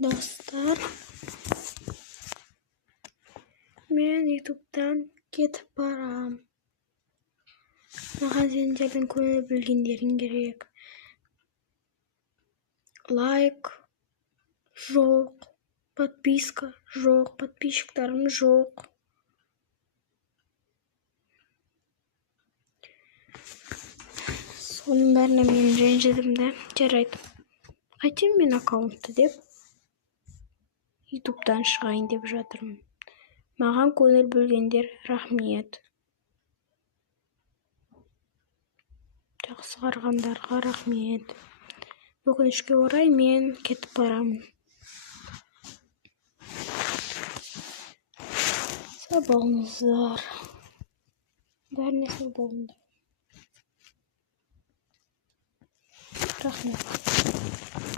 Dostlar, men YouTube'dan ketip baram. Maga senin көңіл білгендерің керек. Лайк жоқ, подписка жоқ, подписчиктарым жоқ. Соның бәріне мен ренжідім да, жарайды. Қайтем мен аккаунтты деп YouTube'дан шығайын деп жатырмын. Маған көңіл бөлгендер рахмет. Жақсы қарғандарға рахмет. Өкінішке орай мен кетіп барамын. Сау болыңыздар. Бәріне сау болыңдар. Рахмет.